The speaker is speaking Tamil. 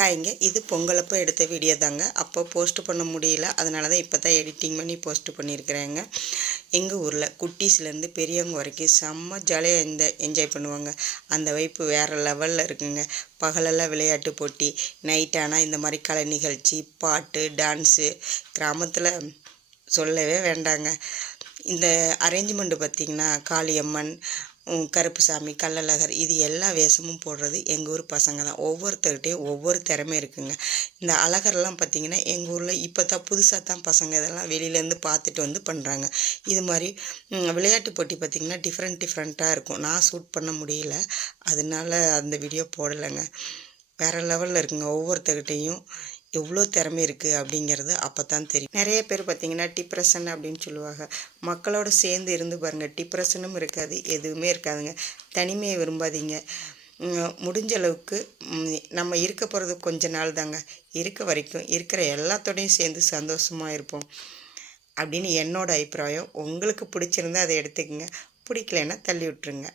ஹாய்ங்க, இது பொங்கலப்போ எடுத்த வீடியோ தாங்க. அப்போ போஸ்ட் பண்ண முடியல, அதனால தான் இப்போ தான் எடிட்டிங் பண்ணி போஸ்ட் பண்ணியிருக்கிறேங்க. எங்கள் ஊரில் குட்டீஸ்லேருந்து பெரியவங்க வரைக்கும் செம்ம ஜாலியாக என்ஜாய் பண்ணுவாங்க. அந்த வைப்பு வேறு லெவலில் இருக்குங்க. பகலெல்லாம் விளையாட்டு போட்டி, நைட் ஆனால் இந்த மாதிரி கலை நிகழ்ச்சி, பாட்டு, டான்ஸு. கிராமத்தில் சொல்லவே வேண்டாங்க. இந்த அரேஞ்ச்மெண்ட்டு பார்த்திங்கன்னா காளியம்மன், கருப்புசாமி, கள்ளழகர் இது எல்லா வேஷமும் போடுறது எங்கள் ஊர் பசங்க தான். ஒவ்வொருத்தர்கிட்டையும் ஒவ்வொரு திறமை இருக்குங்க. இந்த அழகர்லாம் பார்த்திங்கன்னா எங்கள் ஊரில் இப்போ தான் புதுசாக தான் பசங்க இதெல்லாம் வெளியிலேருந்து பார்த்துட்டு வந்து பண்ணுறாங்க. இது மாதிரி விளையாட்டு போட்டி பார்த்திங்கன்னா டிஃப்ரெண்ட்டாக இருக்கும். நான் ஷூட் பண்ண முடியல, அதனால அந்த வீடியோ போடலைங்க. வேறு லெவலில் இருக்குங்க. ஒவ்வொருத்தர்கிட்டையும் எவ்வளோ திறமை இருக்குது அப்படிங்கிறது அப்போ தான் தெரியும். நிறைய பேர் பார்த்திங்கன்னா டிப்ரெஷன் அப்படின்னு சொல்லுவாங்க. மக்களோடு சேர்ந்து இருந்து பாருங்கள், டிப்ரெஷனும் இருக்காது, எதுவுமே இருக்காதுங்க. தனிமையை விரும்பாதீங்க. முடிஞ்ச அளவுக்கு நம்ம இருக்க போகிறது கொஞ்ச நாள் தாங்க. இருக்க வரைக்கும் இருக்கிற எல்லாத்தோடையும் சேர்ந்து சந்தோஷமாக இருப்போம் அப்படின்னு என்னோடய அபிப்பிராயம். உங்களுக்கு பிடிச்சிருந்தா அதை எடுத்துக்கங்க, பிடிக்கலைன்னா தள்ளி விட்டுருங்க.